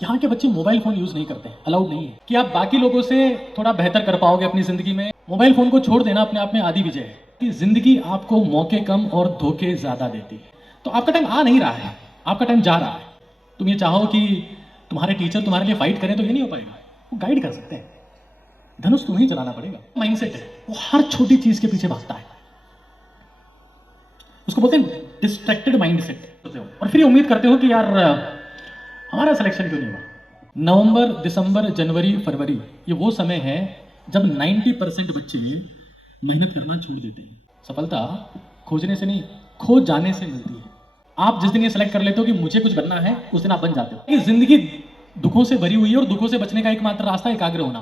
यहाँ के बच्चे मोबाइल फ़ोन यूज़ नहीं करते हैं, अलाउड नहीं है कि आप बाकी लोगों से थोड़ा बेहतर कर पाओगे अपनी ज़िंदगी में। मोबाइल फ़ोन को छोड़ देना अपने आप में आधी विजय है कि ज़िंदगी आपको मौके कम और धोखे ज़्यादा देती है। तो आपका टाइम आ नहीं रहा है, आपका टाइम जा रहा है। तुम ये चाहो कि तुम्हारे टीचर तुम्हारे लिए फाइट करें तो ये नहीं हो पाएगा, वो गाइड कर सकते हैं। धनुष तुम्हें ही चलाना पड़ेगा। माइंडसेट है, वो हर छोटी चीज़ के पीछे भागता है, उसको बोलते हैं डिस्ट्रैक्टेड माइंडसेट। और फिर ये उम्मीद करते हो कि यार हमारा सिलेक्शन क्यों नहीं हुआ। नवंबर, दिसंबर, जनवरी, फरवरी ये वो समय है जब 90% बच्चे मेहनत करना छोड़ देते हैं। सफलता खोजने से नहीं, खो जाने से मिलती है। आप जिस दिन ये सेलेक्ट कर लेते हो कि मुझे कुछ बनना है, उस दिन आप बन जाते हो। ये जिंदगी दुखों से भरी हुई है और दुखों से बचने का एकमात्र रास्ता एकाग्र होना।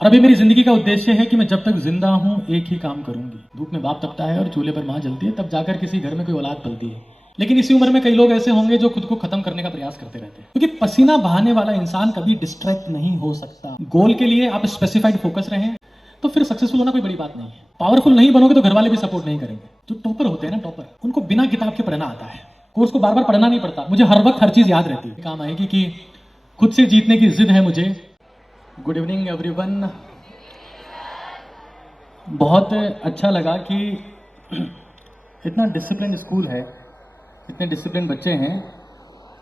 और अभी मेरी जिंदगी का उद्देश्य है कि मैं जब तक जिंदा हूं एक ही काम करूंगी। धूप में बाप तपता है और चूल्हे पर माँ जलती है, तब जाकर किसी घर में कोई औलाद पलती है। लेकिन इसी उम्र में कई लोग ऐसे होंगे जो खुद को खत्म करने का प्रयास करते रहते हैं, क्योंकि पसीना बहाने वाला इंसान कभी डिस्ट्रैक्ट नहीं हो सकता। गोल के लिए आप स्पेसिफाइड फोकस रहें तो फिर सक्सेसफुल होना कोई बड़ी बात नहीं है। पावरफुल नहीं बनोगे तो घर वाले भी सपोर्ट नहीं करेंगे। जो टॉपर होते हैं ना, टॉपर, उनको बिना किताब के पढ़ना आता है। कोर्स को बार बार पढ़ना नहीं पड़ता। मुझे हर वक्त हर चीज़ याद रहती है, काम आएगी कि खुद से जीतने की जिद है मुझे। Good evening everyone. बहुत अच्छा लगा कि इतना डिसिप्लिन स्कूल है, इतने डिसिप्लिन बच्चे हैं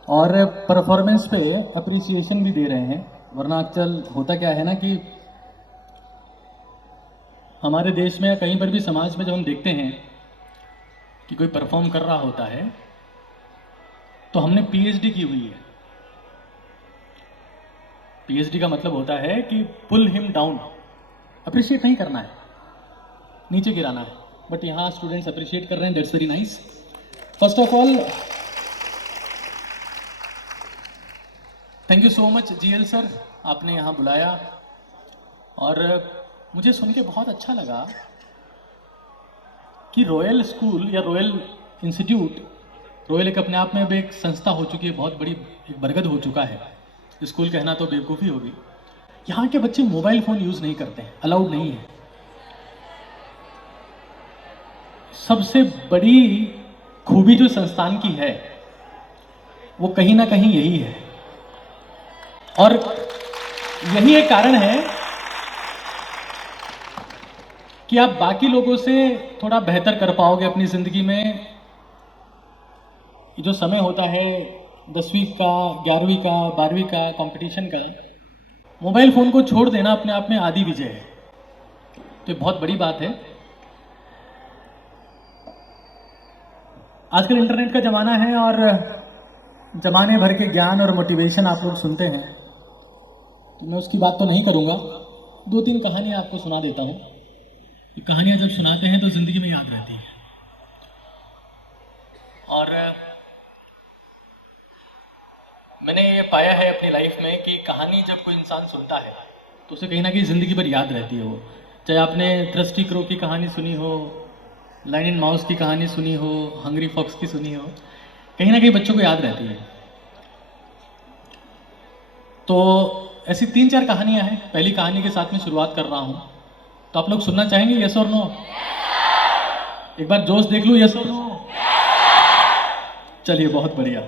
और परफॉर्मेंस पे अप्रिसिएशन भी दे रहे हैं। वरना आजकल होता क्या है ना कि हमारे देश में या कहीं पर भी समाज में जब हम देखते हैं कि कोई परफॉर्म कर रहा होता है तो हमने पीएचडी की हुई है। पीएचडी का मतलब होता है कि पुल हिम डाउन, अप्रिशिएट नहीं करना है, नीचे गिराना है। बट यहाँ स्टूडेंट्स अप्रिशिएट कर रहे हैं, that's very nice. First of all thank you so much GL sir, आपने यहाँ बुलाया और मुझे सुन के बहुत अच्छा लगा कि रॉयल स्कूल या रॉयल इंस्टीट्यूट, रॉयल एक अपने आप में अब एक संस्था हो चुकी है, बहुत बड़ी एक बरगद हो चुका है। स्कूल कहना तो बेवकूफ़ी होगी। यहाँ के बच्चे मोबाइल फ़ोन यूज़ नहीं करते हैं, अलाउड नहीं है। सबसे बड़ी खूबी जो संस्थान की है वो कहीं ना कहीं यही है और यही एक कारण है कि आप बाकी लोगों से थोड़ा बेहतर कर पाओगे अपनी ज़िंदगी में। ये जो समय होता है 10वीं का, 11वीं का, 12वीं का कंपटीशन का, मोबाइल फ़ोन को छोड़ देना अपने आप में आधी विजय है। तो ये बहुत बड़ी बात है। आजकल इंटरनेट का ज़माना है और ज़माने भर के ज्ञान और मोटिवेशन आप लोग सुनते हैं, तो मैं उसकी बात तो नहीं करूँगा। 2-3 कहानियाँ आपको सुना देता हूँ। कहानियाँ जब सुनाते हैं तो ज़िंदगी में याद रहती है। और मैंने ये पाया है अपनी लाइफ में कि कहानी जब कोई इंसान सुनता है तो उसे कहीं ना कहीं ज़िंदगी भर याद रहती है। वो चाहे आपने थ्रस्टी क्रो की कहानी सुनी हो, लाइन एंड माउस की कहानी सुनी हो, हंग्री फॉक्स की सुनी हो, कहीं ना कहीं बच्चों को याद रहती है। तो ऐसी 3-4 कहानियाँ हैं। पहली कहानी के साथ में शुरुआत कर रहा हूँ, तो आप लोग सुनना चाहेंगे? यस और नो? एक बार जोश देख लूँ, यस और नो? चलिए, बहुत बढ़िया।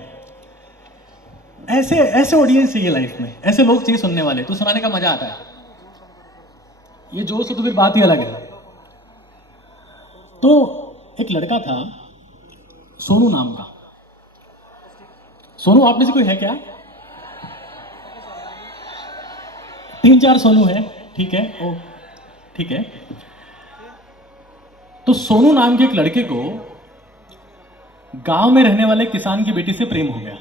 ऐसे ऐसे ऑडियंस चाहिए लाइफ में, ऐसे लोग चाहिए सुनने वाले, तो सुनाने का मजा आता है। ये जोश हो तो फिर बात ही अलग है। तो एक लड़का था सोनू नाम का। सोनू आप में से कोई है क्या? 3-4 सोनू है, ठीक है, ओ ठीक है। तो सोनू नाम के एक लड़के को गांव में रहने वाले किसान की बेटी से प्रेम हो गया।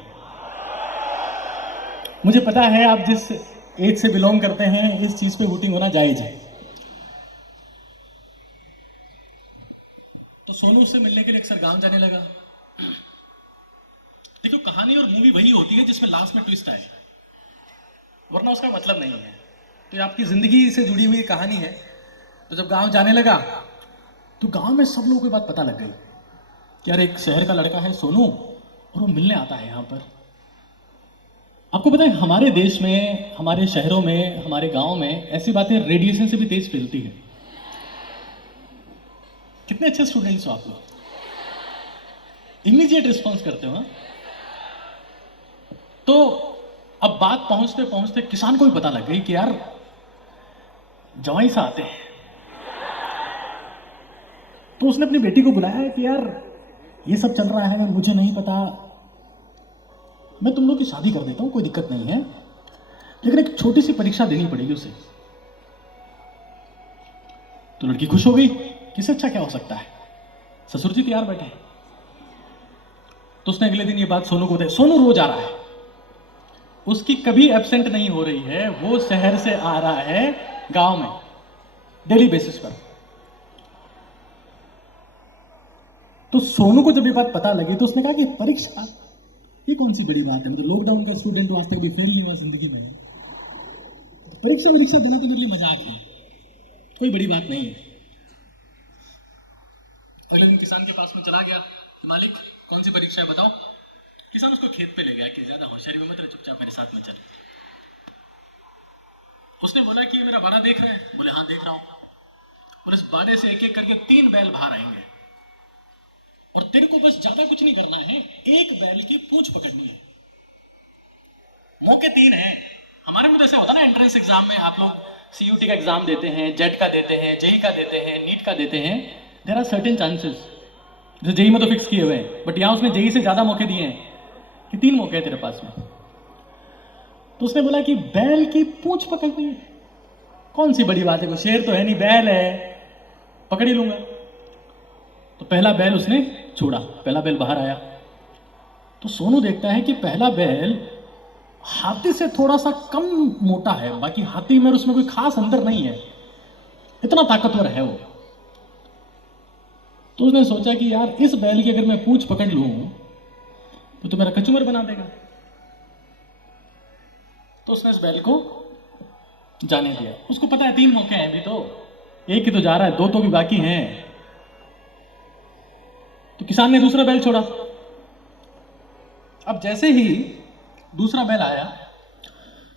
मुझे पता है आप जिस एज से बिलोंग करते हैं, इस चीज पे हूटिंग होना जायज है। तो सोनू उससे मिलने के लिए अक्सर गांव जाने लगा। देखो, कहानी और मूवी वही होती है जिसमें लास्ट में ट्विस्ट आए, वरना उसका मतलब नहीं है। तो ये आपकी जिंदगी से जुड़ी हुई कहानी है। तो जब गांव जाने लगा तो गांव में सब लोगों को बात पता लग गई कि यार एक शहर का लड़का है सोनू और वो मिलने आता है यहाँ पर। आपको पता है हमारे देश में, हमारे शहरों में, हमारे गांव में ऐसी बातें रेडिएशन से भी तेज फैलती है। कितने अच्छे स्टूडेंट्स हो आप लोग, इमीडिएट रिस्पॉन्स करते हो। तो अब बात पहुंचते पहुंचते किसान को भी पता लग गई कि यार जवाई सा आते हैं। तो उसने अपनी बेटी को बुलाया कि यार ये सब चल रहा है, मुझे नहीं पता, मैं तुम लोग की शादी कर देता हूं, कोई दिक्कत नहीं है, लेकिन एक छोटी सी परीक्षा देनी पड़ेगी उसे। तो लड़की खुश हो गई, किससे अच्छा क्या हो सकता है, ससुर जी तैयार बैठे हैं। तो उसने अगले दिन ये बात सोनू को बताई। सोनू रोज आ रहा है, उसकी कभी एब्सेंट नहीं हो रही है, वो शहर से आ रहा है गांव में डेली बेसिस पर। तो सोनू को जब ये बात पता लगी तो उसने कहा कि परीक्षा ये कौन सी बड़ी बात है, मतलब लॉकडाउन का स्टूडेंट आज तक भी फेल नहीं हुआ जिंदगी में, तो परीक्षा देना तो मेरे लिए मजाक है, कोई बड़ी बात नहीं है। अगले दिन किसान के पास में चला गया कि मालिक कौन सी परीक्षा है बताओ। किसान उसको खेत पे ले गया कि ज्यादा होशियारी में मत रह, चुपचाप मेरे साथ में चल। उसने बोला कि ये मेरा बाड़ा देख रहा है, बोले हाँ देख रहा हूं। बोले इस बाड़े से एक एक करके 3 बैल बाहर आएंगे और तेरे को बस ज्यादा कुछ नहीं करना है, एक बैल की पूंछ पकड़नी है। मौके 3 हैं। हमारे में तो ऐसा होता है ना, एंट्रेंस एग्जाम में आप लोग CUT का एग्जाम देते हैं, जेट का देते हैं, जेई का देते हैं, नीट का देते हैं, देयर आर सर्टेन चांसेस। जैसे जेई में तो फिक्स किए हुए हैं, बट यहां उसने जेई से ज्यादा मौके दिए हैं कि 3 मौके हैं तेरे पास में। तो उसने बोला कि बैल की पूंछ पकड़नी है, कौन सी बड़ी बात है, कोई शेर तो है नहीं, बैल है, पकड़ ही लूंगा। तो पहला बैल उसने छोड़ा, पहला बैल बाहर आया। तो सोनू देखता है कि पहला बैल हाथी से थोड़ा सा कम मोटा है, बाकी हाथी में उसमें कोई खास अंदर नहीं है, इतना ताकतवर है वो। तो उसने सोचा कि यार इस बैल की अगर मैं पूंछ पकड़ लूं तो मेरा कचूमर बना देगा। तो उसने इस बैल को जाने दिया। उसको पता है 3 मौके हैं, भी तो एक ही तो जा रहा है, 2 तो भी बाकी हैं। तो किसान ने दूसरा बैल छोड़ा। अब जैसे ही दूसरा बैल आया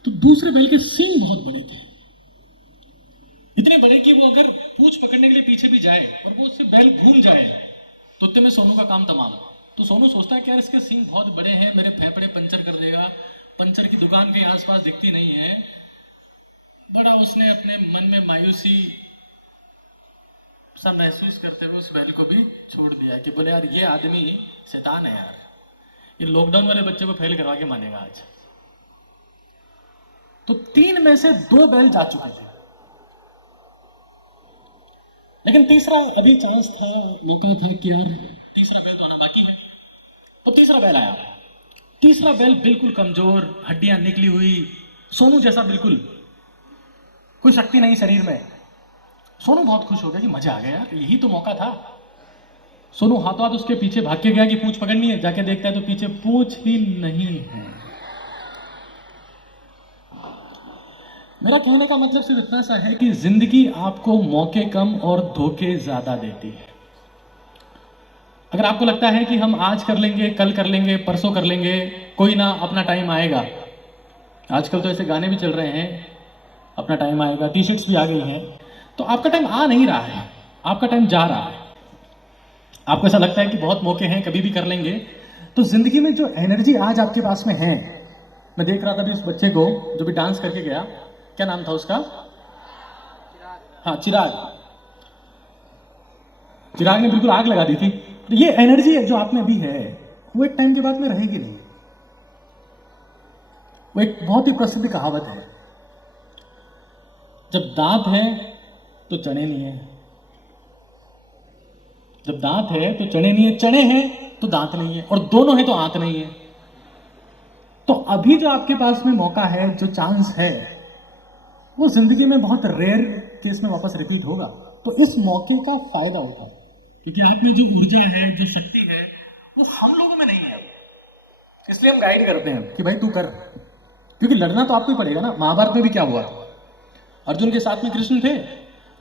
तो दूसरे बैल के सींग बहुत बड़े थे, इतने बड़े कि वो अगर पूंछ पकड़ने के लिए पीछे भी जाए और वो उससे बैल घूम जाए तो उतने में सोनू का काम तमाम। तो सोनू सोचता है कि यार इसके सींग बहुत बड़े हैं, मेरे फेफड़े पंचर कर देगा, पंचर की दुकान कहीं आसपास दिखती नहीं है। बड़ा उसने अपने मन में मायूसी सा महसूस करते हुए उस बैल को भी छोड़ दिया कि बोले यार ये आदमी शैतान है यार, ये लॉकडाउन वाले बच्चे को फेल करवा के मानेगा आज। तो 3 में से 2 बैल जा चुके थे, लेकिन तीसरा अभी चांस था, मौका था कि यार तीसरा बैल तो आना बाकी है। तो तीसरा बैल आया। तीसरा बैल बिल्कुल कमजोर, हड्डियां निकली हुई, सोनू जैसा, बिल्कुल कोई शक्ति नहीं शरीर में। सोनू बहुत खुश हो गया कि मजा आ गया यार, यही तो मौका था। सोनू हाथों हाथ उसके पीछे भाग के गया कि पूंछ पकड़नी है, जाके देखता है तो पीछे पूंछ ही नहीं है। मेरा कहने का मतलब सिर्फ इतना सा है कि जिंदगी आपको मौके कम और धोखे ज्यादा देती है। अगर आपको लगता है कि हम आज कर लेंगे, कल कर लेंगे, परसों कर लेंगे, कोई ना अपना टाइम आएगा, आजकल तो ऐसे गाने भी चल रहे हैं, अपना टाइम आएगा, टी-शर्ट्स भी आ गई हैं, तो आपका टाइम आ नहीं रहा है, आपका टाइम जा रहा है। आपको ऐसा लगता है कि बहुत मौके हैं, कभी भी कर लेंगे, तो जिंदगी में जो एनर्जी आज आपके पास में है, मैं देख रहा था अभी उस बच्चे को जो भी डांस करके गया, क्या नाम था उसका, हाँ चिराग। चिराग ने बिल्कुल आग लगा दी थी। तो ये एनर्जी जो आप में भी है वो एक टाइम के बाद में रहेगी नहीं। वो एक बहुत ही प्रसिद्ध कहावत है, जब दांत है तो चने नहीं है, जब दांत है तो चने नहीं है, चने हैं तो दांत नहीं है, और दोनों है तो आंत नहीं है। तो अभी जो आपके पास में मौका है, जो चांस है, वो जिंदगी में बहुत रेयर केस में वापस रिपीट होगा। तो इस मौके का फायदा उठाओ, क्योंकि आप में जो ऊर्जा है, जो शक्ति है, वो हम लोगों में नहीं है। इसलिए हम गाइड करते हैं कि भाई तू कर, क्योंकि लड़ना तो आपको ही पड़ेगा ना। महाभारत में भी क्या हुआ, अर्जुन के साथ में कृष्ण थे,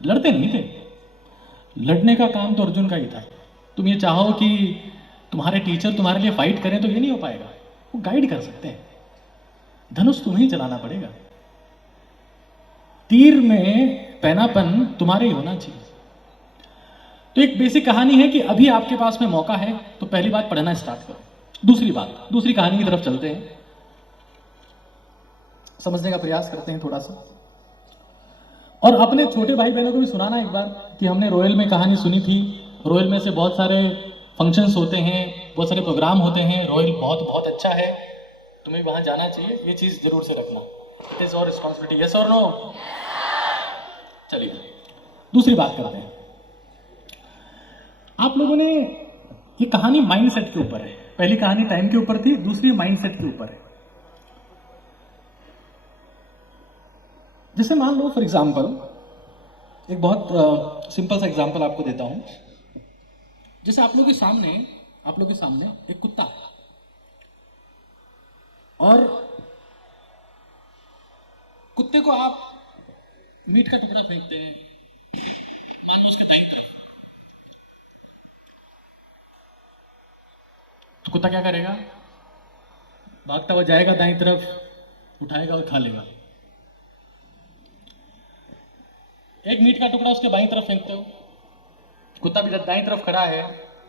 लड़ते नहीं थे। लड़ने का काम तो अर्जुन का ही था। तुम ये चाहो कि तुम्हारे टीचर तुम्हारे लिए फाइट करें तो ये नहीं हो पाएगा, वो गाइड कर सकते हैं। धनुष तुम्हें ही चलाना पड़ेगा, तीर में पैनापन तुम्हारे ही होना चाहिए। तो एक बेसिक कहानी है कि अभी आपके पास में मौका है, तो पहली बात पढ़ना स्टार्ट करो। दूसरी बात, दूसरी कहानी की तरफ चलते हैं। समझने का प्रयास करते हैं थोड़ा सा, और अपने छोटे भाई बहनों को भी सुनाना एक बार कि हमने रॉयल में कहानी सुनी थी। रॉयल में से बहुत सारे फंक्शंस होते हैं, बहुत सारे प्रोग्राम होते हैं, रॉयल बहुत बहुत अच्छा है, तुम्हें वहाँ जाना चाहिए, ये चीज़ जरूर से रखना। इट इज़ और रिस्पॉन्सिबिलिटी, यस और नो? चलिए दूसरी बात करते हैं। आप लोगों ने, ये कहानी माइंडसेट के ऊपर है। पहली कहानी टाइम के ऊपर थी, दूसरी माइंडसेट के ऊपर है। जैसे मान लो फॉर एग्जाम्पल, एक बहुत सिंपल सा एग्जाम्पल आपको देता हूं। जैसे आप लोगों के सामने एक कुत्ता है और कुत्ते को आप मीट का टुकड़ा फेंकते हैं, मान लो उसके दाईं तरफ, तो कुत्ता क्या करेगा? भागता हुआ जाएगा दाईं तरफ, उठाएगा और खा लेगा। एक मीट का टुकड़ा उसके बाईं तरफ फेंकते हो, कुत्ता भी दाईं तरफ खड़ा है,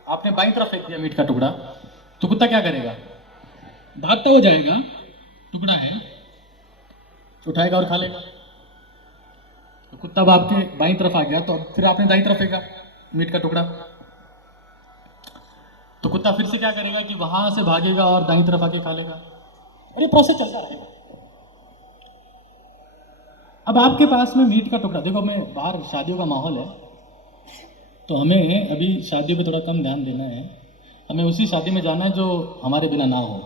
आपने बाईं तरफ फेंक दिया मीट का टुकड़ा, तो कुत्ता क्या करेगा? भागता हुआ जाएगा, टुकड़ा है, उठाएगा और खा लेगा। तो कुत्ता अब आपके बाईं तरफ आ गया, तो फिर आपने दाईं तरफ फेंका मीट का टुकड़ा, तो कुत्ता फिर से क्या करेगा कि वहां से भागेगा और दाईं तरफ आके खा लेगा, और ये प्रोसेस चलता रहेगा। अब आपके पास में मीट का टुकड़ा, देखो मैं बाहर शादियों का माहौल है, तो हमें अभी शादियों पे थोड़ा कम ध्यान देना है। हमें उसी शादी में जाना है जो हमारे बिना ना हो।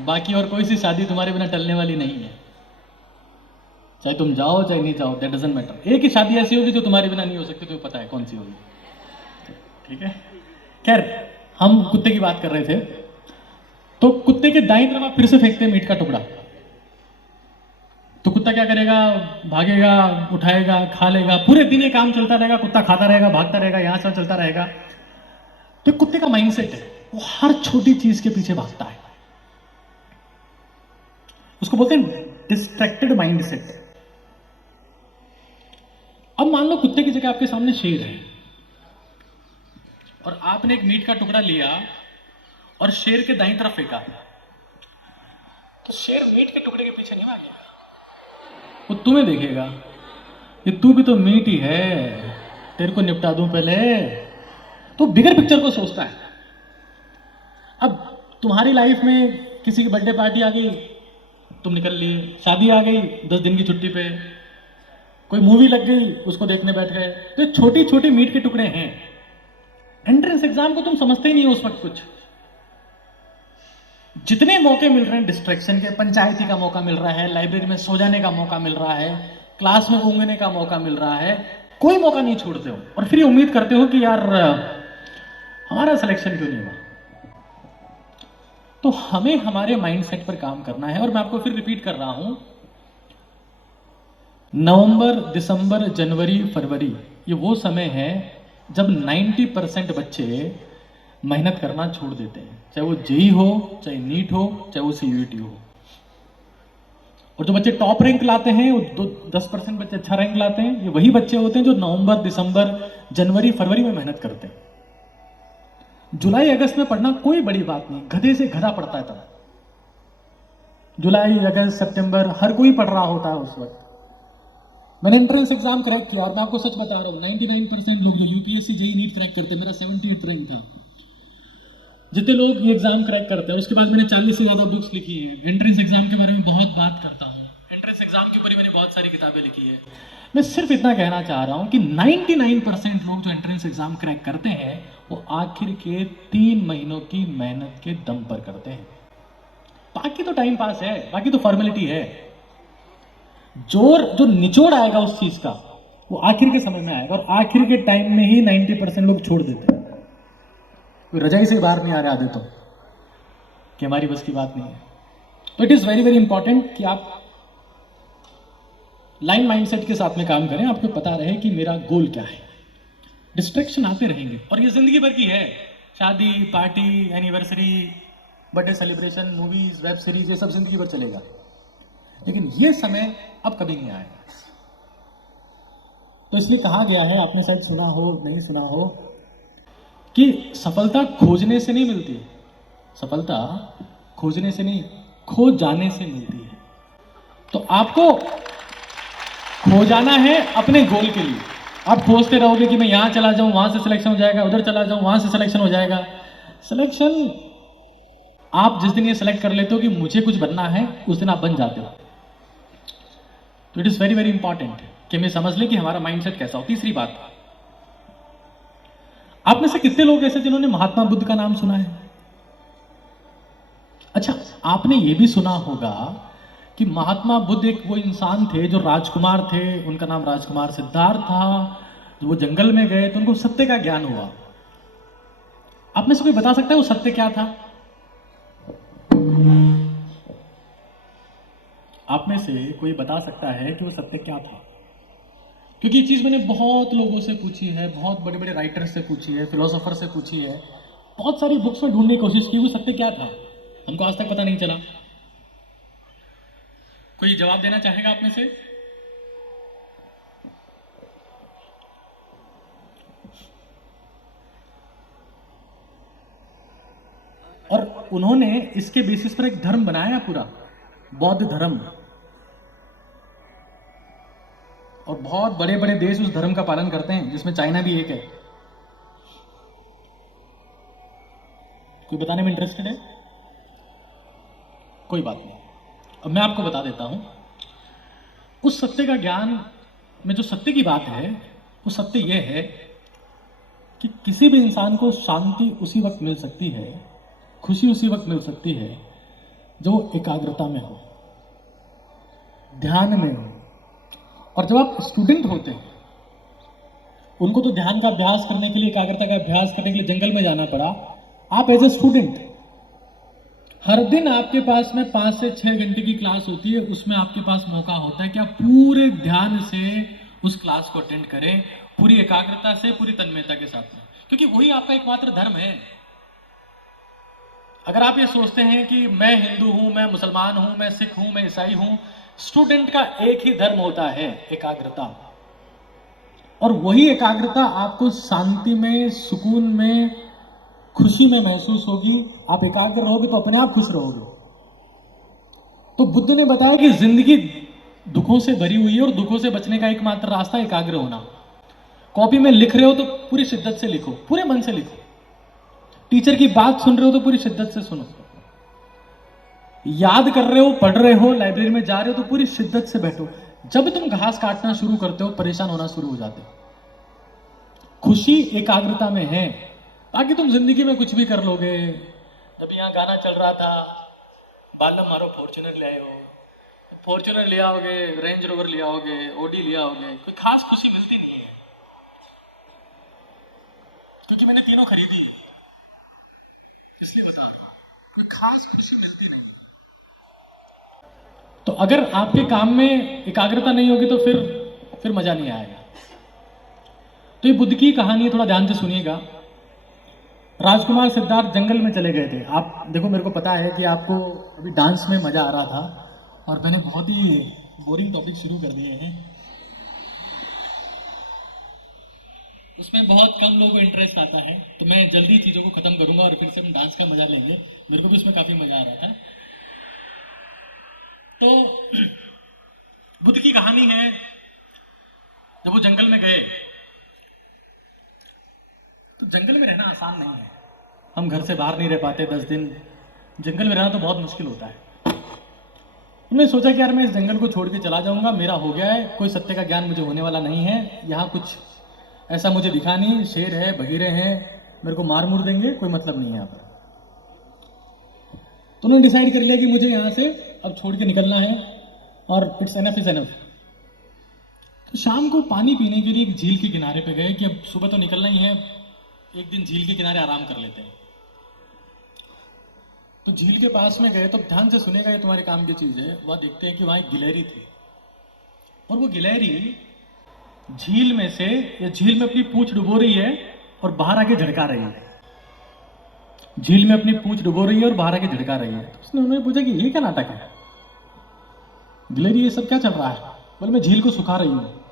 बाकी और कोई सी शादी तुम्हारे बिना टलने वाली नहीं है, चाहे तुम जाओ चाहे नहीं जाओ, दैट डजंट मैटर। एक ही शादी ऐसी होगी जो तुम्हारे बिना नहीं हो सकती, तुम्हें पता है कौन सी होगी, ठीक है? खैर, हम कुत्ते की बात कर रहे थे, तो कुत्ते के दाईं तरफ आप फिर से फेंकते हैं मीट का टुकड़ा, तो कुत्ता क्या करेगा? भागेगा, उठाएगा, खा लेगा, पूरे दिन ये काम चलता रहेगा, कुत्ता खाता रहेगा, भागता रहेगा, यहां से चलता रहेगा। तो कुत्ते का माइंडसेट है, वो हर छोटी चीज के पीछे भागता है, उसको बोलते हैं डिस्ट्रैक्टेड माइंडसेट। अब मान लो कुत्ते की जगह आपके सामने शेर है, और आपने एक मीट का टुकड़ा लिया और शेर के दाईं तरफ फेंका, तो शेर मीट के टुकड़े के पीछे नहीं भागेगा, वो तुम्हें देखेगा, ये तू भी तो मीट ही है, तेरे को निपटा दूं पहले, तो बिगर पिक्चर को सोचता है। अब तुम्हारी लाइफ में किसी की बर्थडे पार्टी आ गई, तुम निकल लिए, शादी आ गई 10 दिन की छुट्टी पे, कोई मूवी लग गई, उसको देखने बैठ गए, तो ये छोटी छोटी मीट के टुकड़े हैं। एंट्रेंस एग्जाम को तुम समझते ही नहीं हो उस वक्त कुछ। जितने मौके मिल रहे हैं डिस्ट्रैक्शन के, पंचायती का मौका मिल रहा है, लाइब्रेरी में सो जाने का मौका मिल रहा है, क्लास में ऊँघने का मौका मिल रहा है, कोई मौका नहीं छोड़ते हो, और फिर ये उम्मीद करते हो कि यार हमारा सिलेक्शन क्यों नहीं हुआ। तो हमें हमारे माइंडसेट पर काम करना है, और मैं आपको फिर रिपीट कर रहा हूं, नवंबर, दिसंबर, जनवरी, फरवरी, ये वो समय है जब 90% बच्चे मेहनत करना छोड़ देते हैं, चाहे वो जेई हो, चाहे नीट हो, चाहे वो सीयूईटी हो। और जो बच्चे टॉप रैंक लाते हैं, वो 10% बच्चे अच्छा रैंक लाते हैं, ये वही बच्चे होते हैं जो नवंबर, दिसंबर, जनवरी, फरवरी में मेहनत करते हैं। जुलाई अगस्त में पढ़ना कोई बड़ी बात नहीं, गधे से गधा पढ़ता है तब। जुलाई, अगस्त, सितंबर हर कोई पढ़ रहा होता है उस वक्त। मैंने एंट्रेंस एग्जाम क्रैक किया, और मैं आपको सच बता रहा हूं, 99% लोग जो यूपीएससी जेई नीट क्रैक करते हैं, मेरा 78 रैंक था, जितने लोग ये एग्जाम क्रैक करते हैं, और उसके बाद मैंने 40 से ज्यादा बुक्स लिखी हैं, एंट्रेंस एग्जाम के बारे में बहुत बात करता हूं, एंट्रेंस एग्जाम के ऊपर ही मैंने बहुत सारी किताबें लिखी है। मैं सिर्फ इतना कहना चाह रहा हूं कि 99% लोग जो एंट्रेंस एग्जाम क्रैक करते हैं, वो आखिर के 3 महीनों की मेहनत के दम पर करते हैं। बाकी तो टाइम पास है, बाकी तो फॉर्मेलिटी है। जो निचोड़ आएगा उस चीज का, वो आखिर के समय में आएगा, और आखिर के टाइम में ही 90% लोग छोड़ देते हैं। कोई रजाई से बाहर नहीं आ रहे आधे तो, कि हमारी बस की बात नहीं है। तो it is very very important कि आप लाइन माइंडसेट के साथ में काम करें, आपको पता रहे कि मेरा गोल क्या है। डिस्ट्रैक्शन आते रहेंगे, और ये जिंदगी भर की है, शादी, party, anniversary, birthday celebration, movies, web series, ये सब जिंदगी भर चलेगा, लेकिन ये समय अब कभी नहीं आएगा। तो इसलिए कहा गया है, आपने शायद सुना हो, नहीं सुना हो, कि सफलता खोजने से नहीं मिलती, सफलता खोजने से नहीं, खो जाने से मिलती है। तो आपको खो जाना है अपने गोल के लिए। आप खोजते रहोगे कि मैं यहाँ चला जाऊँ, वहाँ से सिलेक्शन हो जाएगा, उधर चला जाऊँ, वहाँ से सिलेक्शन हो जाएगा। सिलेक्शन आप जिस दिन ये सिलेक्ट कर लेते हो कि मुझे कुछ बनना है, उस दिन आप बन जाते हो। तो it is very very important कि हमें समझ लें कि हमारा माइंडसेट कैसा हो। तीसरी बात, आप में से कितने लोग ऐसे जिन्होंने महात्मा बुद्ध का नाम सुना है? अच्छा, आपने ये भी सुना होगा कि महात्मा बुद्ध एक वो इंसान थे जो राजकुमार थे, उनका नाम राजकुमार सिद्धार्थ था। जब वो जंगल में गए तो उनको सत्य का ज्ञान हुआ। आप में से कोई बता सकता है वो सत्य क्या था? आप में से कोई बता सकता है कि वो सत्य क्या था? क्योंकि ये चीज मैंने बहुत लोगों से पूछी है, बहुत बड़े बड़े राइटर से पूछी है, फिलोसोफर से पूछी है, बहुत सारी बुक्स में ढूंढने की कोशिश की, वो सत्य क्या था, हमको आज तक पता नहीं चला। कोई जवाब देना चाहेगा आप में से? और उन्होंने इसके बेसिस पर एक धर्म बनाया पूरा, बौद्ध धर्म। और बहुत बड़े बड़े देश उस धर्म का पालन करते हैं, जिसमें चाइना भी एक है। कोई बताने में इंटरेस्टेड है? कोई बात नहीं, अब मैं आपको बता देता हूं। उस सत्य का ज्ञान में जो सत्य की बात है, वो सत्य यह है कि किसी भी इंसान को शांति उसी वक्त मिल सकती है, खुशी उसी वक्त मिल सकती है जो वो एकाग्रता में हो, ध्यान में हो। और जब आप स्टूडेंट होते हैं, उनको तो ध्यान का अभ्यास करने के लिए, एकाग्रता का अभ्यास करने के लिए जंगल में जाना पड़ा। आप एज ए स्टूडेंट, हर दिन आपके पास में 5 से 6 घंटे की क्लास होती है, उसमें आपके पास मौका होता है कि आप पूरे ध्यान से उस क्लास को अटेंड करें, पूरी एकाग्रता से, पूरी तन्मयता के साथ में, क्योंकि वही आपका एकमात्र धर्म है। अगर आप ये सोचते हैं कि मैं हिंदू हूं, मैं मुसलमान हूं, मैं सिख हूं, मैं ईसाई हूं, स्टूडेंट का एक ही धर्म होता है, एकाग्रता। और वही एकाग्रता आपको शांति में, सुकून में, खुशी में महसूस होगी। आप एकाग्र रहोगे तो अपने आप खुश रहोगे। तो बुद्ध ने बताया कि जिंदगी दुखों से भरी हुई है और दुखों से बचने का एकमात्र रास्ता एकाग्र होना। कॉपी में लिख रहे हो तो पूरी शिद्दत से लिखो, पूरे मन से लिखो। टीचर की बात सुन रहे हो तो पूरी शिद्दत से सुनो। याद कर रहे हो, पढ़ रहे हो, लाइब्रेरी में जा रहे हो तो पूरी शिद्दत से बैठो। जब तुम घास काटना शुरू करते हो, परेशान होना शुरू हो जाते हो। खुशी एकाग्रता में है, बाकी तुम जिंदगी में कुछ भी कर लोगे। जब यहाँ गाना चल रहा था, बालम मारो फॉर्च्यूनर ले आए हो, फॉर्च्यूनर ले आओगे, रेंज रोवर ले आओगे, ओडी ले आओगे, कोई खास खुशी मिलती नहीं है। क्योंकि मैंने तीनों खरीदी है, इसलिए बता रहा हूं, कोई खास खुशी मिलती नहीं है। तो अगर आपके काम में एकाग्रता नहीं होगी तो फिर मजा नहीं आएगा। तो ये बुद्ध की कहानी है, थोड़ा ध्यान से सुनिएगा। राजकुमार सिद्धार्थ जंगल में चले गए थे। आप देखो, मेरे को पता है कि आपको अभी डांस में मजा आ रहा था और मैंने बहुत ही बोरिंग टॉपिक शुरू कर दिए हैं, उसमें बहुत कम लोगों को इंटरेस्ट आता है। तो मैं जल्दी चीज़ों को ख़त्म करूंगा और फिर से हम डांस का मजा लेंगे। मेरे को भी उसमें काफ़ी मजा आ रहा था। तो बुद्ध की कहानी है, जब वो जंगल में गए, तो जंगल में रहना आसान नहीं है। हम घर से बाहर नहीं रह पाते 10 दिन, जंगल में रहना तो बहुत मुश्किल होता है। उन्होंने सोचा कि यार मैं इस जंगल को छोड़ के चला जाऊंगा, मेरा हो गया है, कोई सत्य का ज्ञान मुझे होने वाला नहीं है, यहाँ कुछ ऐसा मुझे दिखा नहीं, शेर है, बहीरे हैं, मेरे को मार मुर देंगे, कोई मतलब नहीं है यहाँ पर। तो उन्होंने डिसाइड कर लिया कि मुझे यहाँ से अब छोड़ के निकलना है और इट्स एनफ इज एनफ। तो शाम को पानी पीने के लिए एक झील के किनारे पे गए कि अब सुबह तो निकलना ही है, एक दिन झील के किनारे आराम कर लेते हैं। तो झील के पास में गए, तो ध्यान से सुनेगा, ये तुम्हारे काम की चीज़ है। वह देखते हैं कि वहाँ एक गिलहरी थी और वो गिलहरी झील में से, या झील में अपनी पूंछ डुबो रही है और बाहर आके झड़का रही है। झील में अपनी पूंछ डुबो रही है और बाहर आके झड़का रही है। तो उसने उन्होंने पूछा कि ये क्या नाटक है गिलहरी, ये सब क्या चल रहा है? बोले मैं झील को सुखा रही हूँ।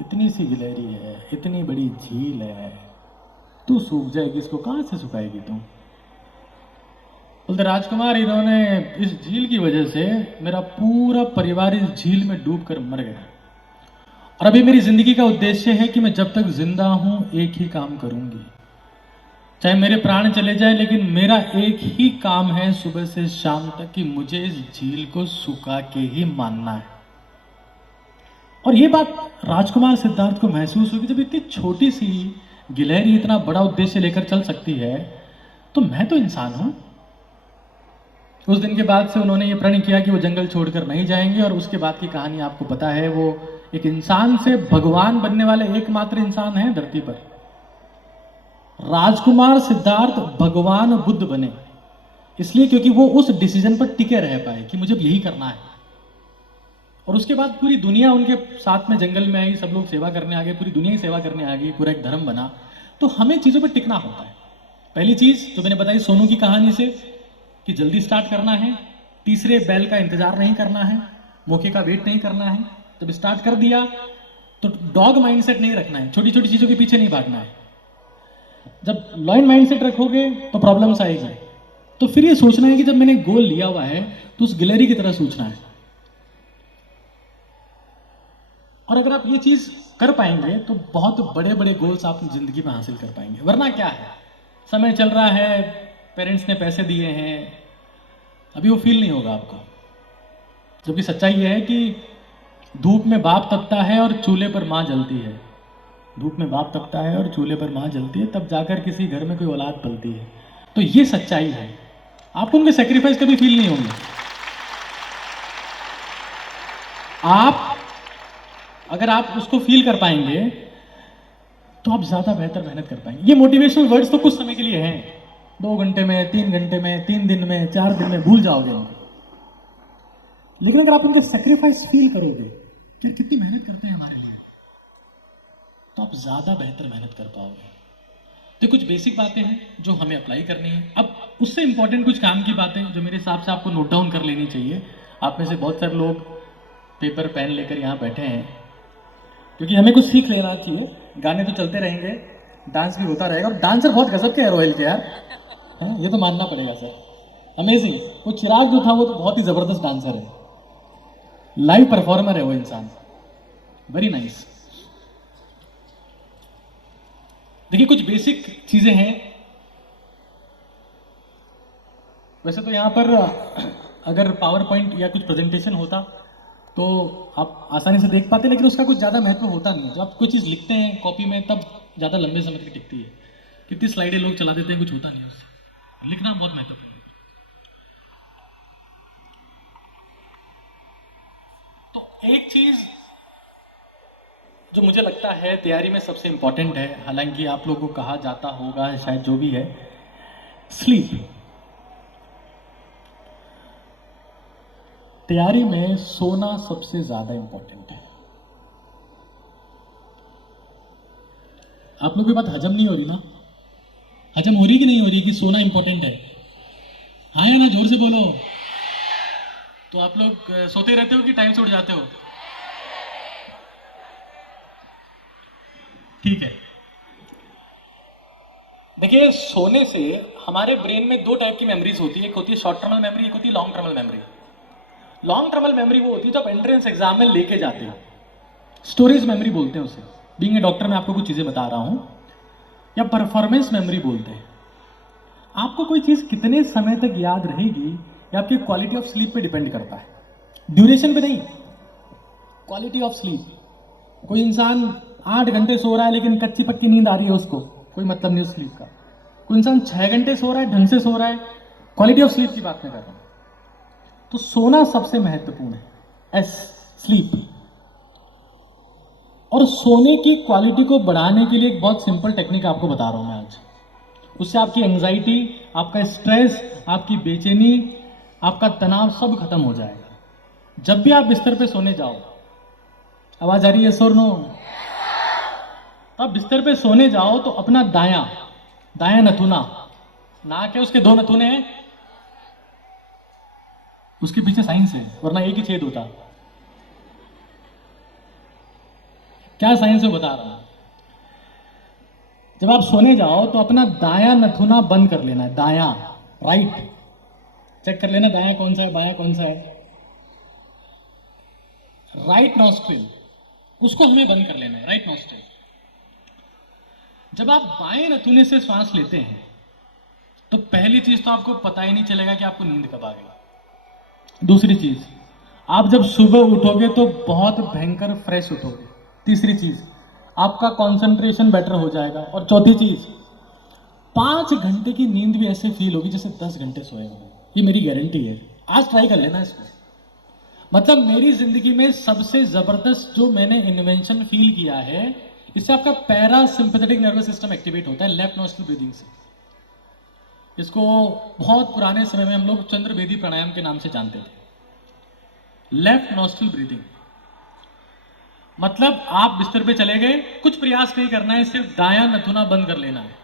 इतनी सी गिलहरी है, इतनी बड़ी झील है, तू सूख जाएगी, इसको कहां से सुखाएगी तू? बोलते राजकुमार, इन्होंने इस झील की वजह से मेरा पूरा परिवार इस झील में डूब कर मर गया, और अभी मेरी जिंदगी का उद्देश्य है कि मैं जब तक जिंदा हूं एक ही काम करूंगी, चाहे मेरे प्राण चले जाए, लेकिन मेरा एक ही काम है सुबह से शाम तक कि मुझे इस झील को सुखा के ही मानना है। और ये बात राजकुमार सिद्धार्थ को महसूस हुई कि जब इतनी छोटी सी गिलहरी इतना बड़ा उद्देश्य लेकर चल सकती है, तो मैं तो इंसान हूं। उस दिन के बाद से उन्होंने ये प्रण किया कि वो जंगल छोड़कर नहीं जाएंगे, और उसके बाद की कहानी आपको पता है। वो एक इंसान से भगवान बनने वाले एकमात्र इंसान हैं धरती पर। राजकुमार सिद्धार्थ भगवान बुद्ध बने इसलिए क्योंकि वो उस डिसीजन पर टिके रह पाए कि मुझे यही करना है। और उसके बाद पूरी दुनिया उनके साथ में जंगल में आई, सब लोग सेवा करने आ गए, पूरी दुनिया ही सेवा करने आ गई, पूरा एक धर्म बना। तो हमें चीज़ों पर टिकना होता है। पहली चीज़ जो मैंने बताई सोनू की कहानी से कि जल्दी स्टार्ट करना है। तीसरे बैल का इंतजार नहीं करना है, मौके का वेट नहीं करना है। जब स्टार्ट कर दिया तो डॉग माइंडसेट नहीं रखना है, छोटी छोटी चीज़ों के पीछे नहीं भागना है। जब लॉयन माइंडसेट रखोगे तो प्रॉब्लम्स आएगी। तो फिर ये सोचना है कि जब मैंने गोल लिया हुआ है तो उस गिलहरी की तरह सोचना है। और अगर आप ये चीज कर पाएंगे तो बहुत बड़े बड़े गोल्स आप जिंदगी में हासिल कर पाएंगे। वरना क्या है, समय चल रहा है, पेरेंट्स ने पैसे दिए हैं, अभी वो फील नहीं होगा आपको। जबकि सच्चाई ये है कि धूप में बाप तपता है और चूल्हे पर माँ जलती है। धूप में बाप तपता है और चूल्हे पर माँ जलती है, तब जाकर किसी घर में कोई औलाद पलती है। तो ये सच्चाई है। आपको उनके सेक्रीफाइस कभी फील नहीं होंगे। अगर आप उसको फील कर पाएंगे तो आप ज्यादा बेहतर मेहनत कर पाएंगे। ये मोटिवेशनल वर्ड्स तो कुछ समय के लिए हैं, 2 घंटे में, 3 घंटे में, 3 दिन में, 4 दिन में भूल जाओगे उनको। लेकिन अगर आप उनके सेक्रीफाइस फील करोगे कि यार कितनी मेहनत करते हैं हमारे लिए, तो आप ज्यादा बेहतर मेहनत कर पाओगे। तो कुछ बेसिक बातें हैं जो हमें अप्लाई करनी है। अब उससे इंपॉर्टेंट कुछ काम की बातें जो मेरे हिसाब से आपको नोट डाउन कर लेनी चाहिए। आप में से बहुत सारे लोग पेपर पेन लेकर यहाँ बैठे हैं, क्योंकि हमें कुछ सीख लेना चाहिए। गाने तो चलते रहेंगे, डांस भी होता रहेगा, और डांसर बहुत गजब के है रोयल के यार, है ये तो मानना पड़ेगा सर, अमेजिंग। वो चिराग जो था वो तो बहुत ही जबरदस्त डांसर है, लाइव परफॉर्मर है वो इंसान, वेरी नाइस। देखिए कुछ बेसिक चीजें हैं। वैसे तो यहाँ पर अगर पावर पॉइंट या कुछ प्रेजेंटेशन होता तो आप आसानी से देख पाते, लेकिन उसका कुछ ज़्यादा महत्व होता नहीं है। जब आप कोई चीज़ लिखते हैं कॉपी में तब ज़्यादा लंबे समय तक टिकती है। कितनी स्लाइडें लोग चला देते हैं, कुछ होता नहीं है उससे। लिखना बहुत महत्वपूर्ण है। तो एक चीज़ जो मुझे लगता है तैयारी में सबसे इंपॉर्टेंट है, हालांकि आप लोगों को कहा जाता होगा शायद, जो भी है, स्लीप। तैयारी में सोना सबसे ज्यादा इंपॉर्टेंट है। आप लोगों की बात हजम नहीं हो रही ना? हजम हो रही कि नहीं हो रही कि सोना इंपॉर्टेंट है? हाँ या ना, जोर से बोलो। तो आप लोग सोते रहते हो कि टाइम से उठ जाते हो? ठीक है। देखिए सोने से हमारे ब्रेन में 2 टाइप की मेमोरीज होती है। एक होती है शॉर्ट टर्मल मेमोरी, एक होती है लॉन्ग टर्मल मेमोरी। लॉन्ग टर्मल मेमोरी वो होती है जो आप एंट्रेंस एग्जाम में लेके जाते हो, स्टोरेज मेमोरी बोलते हैं उसे। बीइंग ए डॉक्टर मैं आपको कुछ चीजें बता रहा हूं। या परफॉर्मेंस मेमोरी बोलते हैं। आपको कोई चीज कितने समय तक याद रहेगी ये आपकी क्वालिटी ऑफ स्लीप पे डिपेंड करता है, ड्यूरेशन पे नहीं, क्वालिटी ऑफ स्लीप। कोई इंसान 8 घंटे सो रहा है लेकिन कच्ची पक्की नींद आ रही है, उसको कोई मतलब नहीं उस स्लीप का। कोई इंसान 6 घंटे सो रहा है, ढंग से सो रहा है, क्वालिटी ऑफ स्लीप की बात मैं कर रहा हूं। तो सोना सबसे महत्वपूर्ण है, एस, स्लीप। और सोने की क्वालिटी को बढ़ाने के लिए एक बहुत सिंपल टेक्निक आपको बता रहा हूं मैं आज। उससे आपकी एंजाइटी, आपका स्ट्रेस, आपकी बेचैनी, आपका तनाव सब खत्म हो जाएगा। जब भी आप बिस्तर पे सोने जाओ, आवाज आ रही है सर नो? तो आप बिस्तर पे सोने जाओ तो अपना दाया नथुना, नाक है उसके 2 नथुने हैं, उसके पीछे साइंस है, वरना एक ही छेद होता। क्या साइंस है बता रहा हूं। जब आप सोने जाओ तो अपना दाया नथुना बंद कर लेना है, दाया, राइट। चेक कर लेना दायां कौन सा है बायां कौन सा है। राइट नॉस्ट्रिल, उसको हमें बंद कर लेना है, राइट नॉस्ट्रिल। जब आप बाएं नथुने से श्वास लेते हैं तो पहली चीज तो आपको पता ही नहीं चलेगा कि आपको नींद कब आ गई। दूसरी चीज, आप जब सुबह उठोगे तो बहुत भयंकर फ्रेश उठोगे। तीसरी चीज, आपका कंसंट्रेशन बेटर हो जाएगा। और चौथी चीज, 5 घंटे की नींद भी ऐसे फील होगी जैसे 10 घंटे सोए हो। ये मेरी गारंटी है, आज ट्राई कर लेना इसको। मतलब मेरी जिंदगी में सबसे जबरदस्त जो मैंने इन्वेंशन फील किया है, इससे आपका पैरासिम्पैथेटिक नर्वस सिस्टम एक्टिवेट होता है लेफ्ट नॉस्ट्रिल ब्रीदिंग से। इसको बहुत पुराने समय में हम लोग चंद्रभेदी प्राणायाम के नाम से जानते थे। लेफ्ट नॉस्ट्रिल ब्रीदिंग मतलब आप बिस्तर पे चले गए, कुछ प्रयास नहीं करना है, सिर्फ दायां नथुना बंद कर लेना है।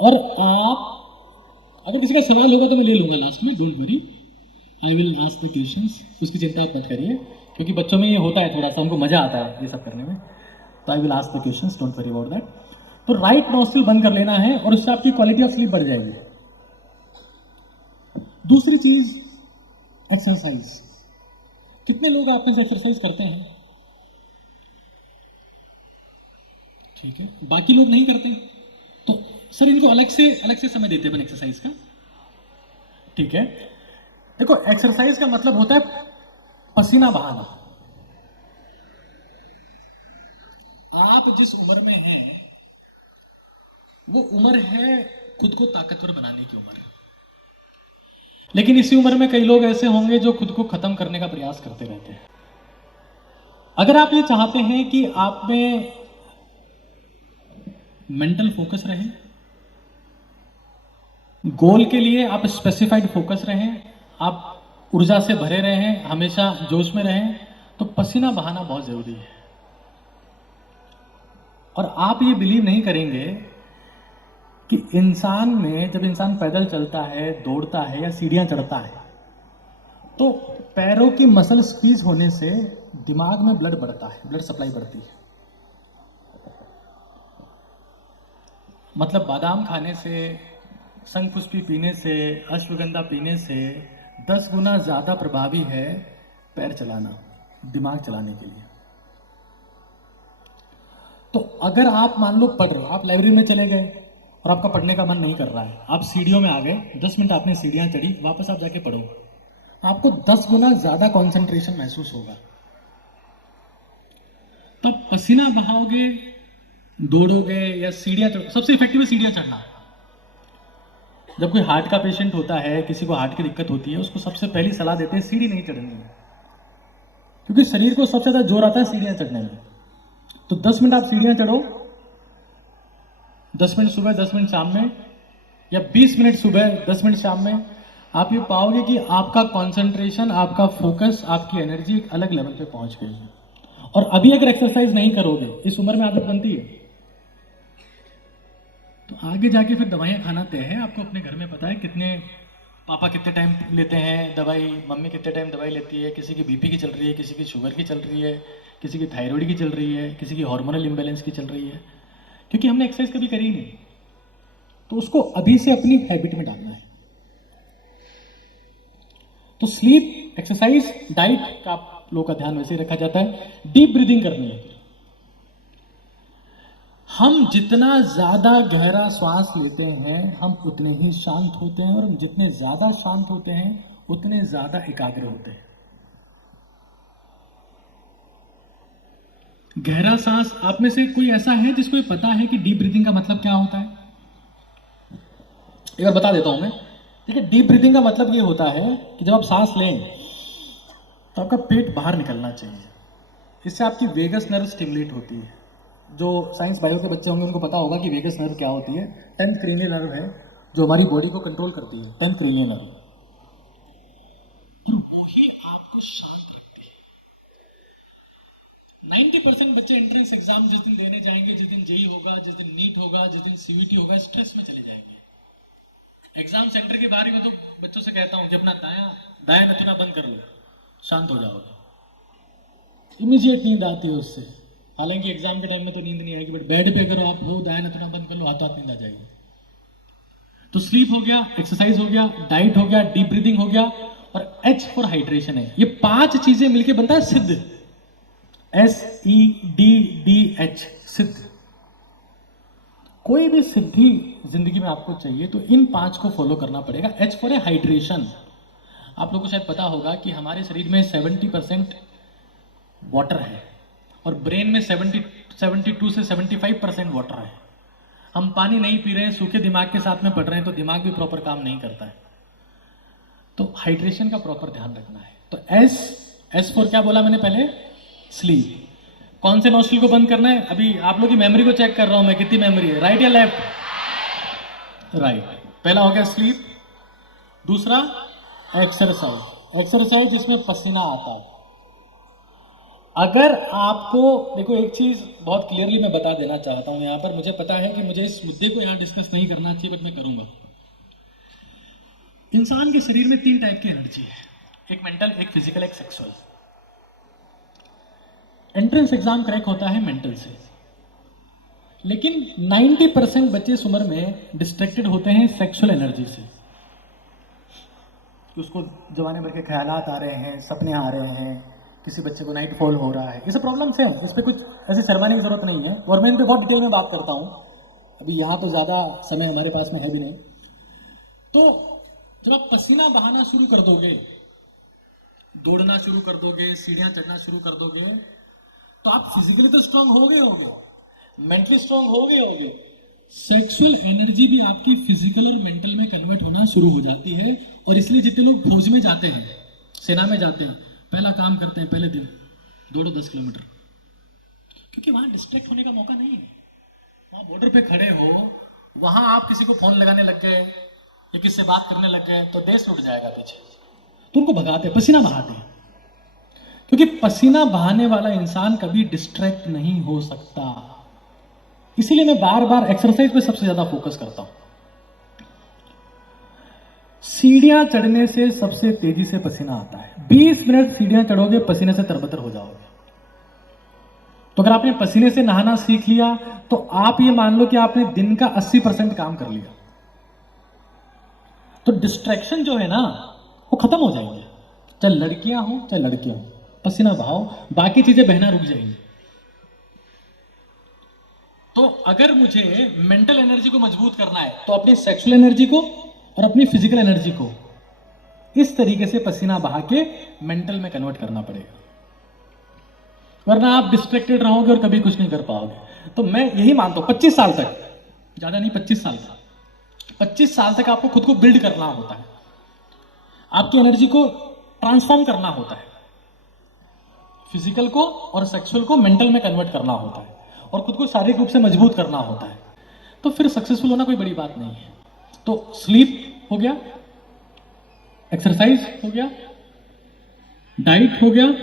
और आप, अगर किसी का सवाल होगा तो मैं ले लूंगा लास्ट में, don't worry, I will ask the questions, उसकी चिंता आप मत करिए, क्योंकि बच्चों में ये होता है थोड़ा सा, उनको मजा आता है ये सब करने में। तो I will ask the questions, don't worry about that. तो राइट नॉस्ट्रिल बंद कर लेना है और उससे आपकी क्वालिटी ऑफ स्लीप बढ़ जाएगी। दूसरी चीज, एक्सरसाइज। कितने लोग आप में से एक्सरसाइज करते हैं? ठीक है, बाकी लोग नहीं करते हैं तो सर इनको अलग से समय देते हैं अपन एक्सरसाइज का। ठीक है, देखो एक्सरसाइज का मतलब होता है पसीना बहाना। आप जिस उम्र में हैं वो उम्र है खुद को ताकतवर बनाने की उम्र। लेकिन इसी उम्र में कई लोग ऐसे होंगे जो खुद को खत्म करने का प्रयास करते रहते हैं। अगर आप ये चाहते हैं कि आप में मेंटल फोकस रहे, गोल के लिए आप स्पेसिफाइड फोकस रहें, आप ऊर्जा से भरे रहें, हमेशा जोश में रहें, तो पसीना बहाना बहुत जरूरी है। और आप ये बिलीव नहीं करेंगे कि इंसान में, जब इंसान पैदल चलता है, दौड़ता है या सीढ़ियां चढ़ता है, तो पैरों की मसल स्क्वीज होने से दिमाग में ब्लड बढ़ता है, ब्लड सप्लाई बढ़ती है। मतलब बादाम खाने से, शंखपुष्पी पीने से, अश्वगंधा पीने से 10 गुना ज्यादा प्रभावी है पैर चलाना, दिमाग चलाने के लिए। तो अगर आप मान लो पढ़ रहे हो, आप लाइब्रेरी में चले गए और आपका पढ़ने का मन नहीं कर रहा है, आप सीढ़ियों में आ गए, 10 मिनट आपने सीढ़ियां चढ़ी, वापस आप जाके पढ़ो, आपको 10 गुना ज्यादा कंसंट्रेशन महसूस होगा। तो आप पसीना बहाओगे, दौड़ोगे या सीढ़ियां चढ़, सबसे इफेक्टिव है सीढ़ियां चढ़ना। जब कोई हार्ट का पेशेंट होता है, किसी को हार्ट की दिक्कत होती है, उसको सबसे पहली सलाह देते हैं सीढ़ी नहीं चढ़नी है, क्योंकि शरीर को सबसे ज्यादा जोर आता है सीढ़ियां चढ़ने में। तो 10 मिनट आप सीढ़ियां चढ़ो, 10 मिनट सुबह 10 मिनट शाम में, या 20 मिनट सुबह 10 मिनट शाम में, आप ये पाओगे कि आपका कंसंट्रेशन, आपका फोकस, आपकी एनर्जी एक अलग लेवल पे पहुंच गई है। और अभी अगर एक्सरसाइज नहीं करोगे, इस उम्र में आदत बनती है, तो आगे जाके फिर दवाइयाँ खाना तय है। आपको अपने घर में पता है कितने, पापा कितने टाइम लेते हैं दवाई, मम्मी कितने टाइम दवाई लेती है, किसी की बीपी की चल रही है, किसी की शुगर की चल रही है, किसी की थायराइड की चल रही है, किसी की हार्मोनल इम्बैलेंस की चल रही है, क्योंकि हमने एक्सरसाइज कभी करी नहीं। तो उसको अभी से अपनी हैबिट में डालना है। तो स्लीप, एक्सरसाइज, डाइट का आप लोगों का ध्यान वैसे ही रखा जाता है। डीप ब्रीदिंग करनी है। हम जितना ज्यादा गहरा श्वास लेते हैं हम उतने ही शांत होते हैं, और हम जितने ज्यादा शांत होते हैं उतने ज्यादा एकाग्र होते हैं। गहरा सांस, आप में से कोई ऐसा है जिसको ये पता है कि डीप ब्रीदिंग का मतलब क्या होता है? एक बार बता देता हूं मैं। देखिए, डीप ब्रीदिंग का मतलब ये होता है कि जब आप सांस लें तो आपका पेट बाहर निकलना चाहिए। इससे आपकी वेगस नर्व स्टिमुलेट होती है। जो साइंस बायो के बच्चे होंगे उनको पता होगा कि वेगस नर्व क्या होती है। 10th क्रेनियल नर्व है जो हमारी बॉडी को कंट्रोल करती है, 10th क्रेनियल नर्व, और वो ही आपको शांत रखती है। 90% बच्चे एंट्रेंस एग्जाम जिस दिन देने जाएंगे, जिस दिन जेई होगा, जिस दिन नीट होगा, जिस दिन सीवीटी होगा, स्ट्रेस में चले जाएंगे। एग्जाम सेंटर के बाहर ही मैं तो बच्चों से कहता हूं कि अपना दायां नथुना बंद कर लो, शांत हो जाओगे। इमीडिएट नींद आती है उससे। हालांकि एग्जाम के टाइम में तो नींद नहीं आएगी, बट बेड पे अगर आप हो, दायां नथुना बंद कर लो, हाथों हाथ नींद आ जाएगी। तो स्लीप हो गया, एक्सरसाइज हो गया, डाइट हो गया, डीप ब्रीदिंग हो गया, और एच फॉर हाइड्रेशन है। ये 5 चीजें मिलके बनता है सिद्ध, SEDDH, सिद्ध। कोई भी सिद्धि जिंदगी में आपको चाहिए तो इन 5 को फॉलो करना पड़ेगा। एच फॉर है हाइड्रेशन। आप लोगों को शायद पता होगा कि हमारे शरीर में 70% वाटर है और ब्रेन में 72 से 75% वाटर है। हम पानी नहीं पी रहे हैं, सूखे दिमाग के साथ में पढ़ रहे हैं, तो दिमाग भी प्रॉपर काम नहीं करता है। तो हाइड्रेशन का प्रॉपर ध्यान रखना है। तो एस फॉर क्या बोला मैंने पहले? स्लीप। कौन से नोस्ट्रिल को बंद करना है? अभी आप लोग की मेमोरी को चेक कर रहा हूं मैं, कितनी मेमोरी है, राइट या लेफ्ट? राइट। पहला हो गया स्लीप, दूसरा एक्सरसाइज। एक्सरसाइज जिसमें पसीना आता हो। अगर आपको देखो, एक चीज बहुत क्लियरली मैं बता देना चाहता हूं यहां पर, मुझे पता है कि मुझे इस मुद्दे को यहां डिस्कस नहीं करना चाहिए, बट मैं करूंगा। इंसान के शरीर में 3 टाइप की एनर्जी है, एक मेंटल, एक फिजिकल, एक सेक्सुअल। एंट्रेंस एग्जाम क्रैक होता है मेंटल से, लेकिन 90% बच्चे इस उम्र में डिस्ट्रैक्टेड होते हैं सेक्सुअल एनर्जी से, कि उसको जवानी भर के ख्यालात आ रहे हैं, सपने आ रहे हैं, किसी बच्चे को नाइट फॉल हो रहा है। ये सब प्रॉब्लम्स हैं, इस पर कुछ ऐसे शर्माने की जरूरत नहीं है, और मैं इन पर बहुत डिटेल में बात करता हूं। अभी यहां तो ज़्यादा समय हमारे पास में है भी नहीं। तो जब आप पसीना बहाना शुरू कर दोगे, दौड़ना शुरू कर दोगे, सीढ़ियां चढ़ना शुरू कर दोगे, तो आप फिजिकली तो स्ट्रांग होगे, मेंटली स्ट्रांग होगे। सेक्सुअल एनर्जी भी आपकी फिजिकल और मेंटल में कन्वर्ट होना शुरू हो जाती है। और इसलिए जितने लोग फौज में जाते हैं, सेना में जाते हैं, पहला काम करते हैं, पहले दिन दौड़ो 10 किलोमीटर, क्योंकि वहां डिस्ट्रैक्ट होने का मौका नहीं है। वहां बॉर्डर पे खड़े हो, वहां आप किसी को फोन लगाने लग गए या किससे बात करने लग गए तो देश लुट जाएगा पीछे। तो उनको भगाते हैं, पसीना बहाते हैं, क्योंकि पसीना बहाने वाला इंसान कभी डिस्ट्रैक्ट नहीं हो सकता। इसीलिए मैं बार बार एक्सरसाइज पे सबसे ज्यादा फोकस करता हूं। सीढ़ियां चढ़ने से सबसे तेजी से पसीना आता है। 20 मिनट सीढ़ियां चढ़ोगे, पसीने से तरबतर हो जाओगे। तो अगर आपने पसीने से नहाना सीख लिया तो आप ये मान लो कि आपने दिन का 80% काम कर लिया। तो डिस्ट्रैक्शन जो है ना, वो खत्म हो जाएंगे। चाहे लड़कियां हो चाहे लड़के हो, पसीना बहाओ, बाकी चीजें बहना रुक जाएंगी। तो अगर मुझे मेंटल एनर्जी को मजबूत करना है तो अपनी सेक्सुअल एनर्जी को और अपनी फिजिकल एनर्जी को इस तरीके से पसीना बहा के मेंटल में कन्वर्ट करना पड़ेगा, वरना आप डिस्ट्रैक्टेड रहोगे और कभी कुछ नहीं कर पाओगे। तो मैं यही मानता हूं 25 साल तक, ज्यादा नहीं, 25 साल तक, 25 साल तक आपको खुद को बिल्ड करना होता है, आपकी एनर्जी को ट्रांसफॉर्म करना होता है, फिजिकल को और सेक्सुअल को मेंटल में कन्वर्ट करना होता है, और खुद को शारीरिक रूप से मजबूत करना होता है। तो फिर सक्सेसफुल होना कोई बड़ी बात नहीं है। तो स्लीप हो गया, एक्सरसाइज हो गया, डाइट हो गया,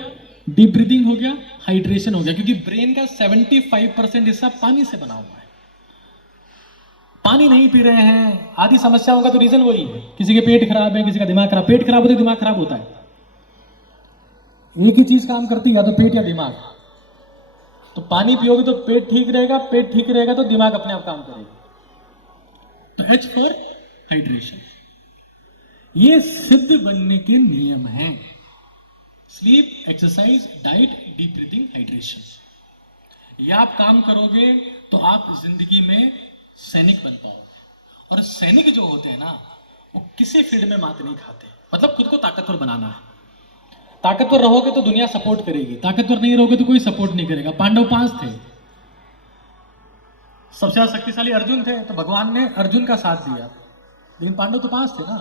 डीप ब्रीदिंग हो गया, हाइड्रेशन हो गया, क्योंकि ब्रेन का 75% हिस्सा पानी से बना हुआ है। पानी नहीं पी रहे हैं, आदि समस्याओं का तो रीजन वही है। किसी के पेट खराब है, किसी का दिमाग खराब, पेट खराब होता है, दिमाग खराब होता है। एक ही चीज काम करती है, या तो पेट या दिमाग। तो पानी पियोगे तो पेट ठीक रहेगा, पेट ठीक रहेगा तो दिमाग अपने आप काम करेगा। तो एच फॉर हाइड्रेशन। ये सिद्ध बनने के नियम हैं। Sleep, exercise, diet, deep breathing, hydration. ये आप काम करोगे तो आप जिंदगी में सैनिक बन पाओगे। और सैनिक जो होते हैं ना, वो किसी फील्ड में मात नहीं खाते। मतलब खुद को ताकतवर बनाना है। ताकतवर रहोगे तो दुनिया सपोर्ट करेगी, ताकतवर नहीं रहोगे तो कोई सपोर्ट नहीं करेगा। पांडव 5 थे, सबसे ज्यादा शक्तिशाली अर्जुन थे, तो भगवान ने अर्जुन का साथ दिया, लेकिन पांडव तो 5 थे ना।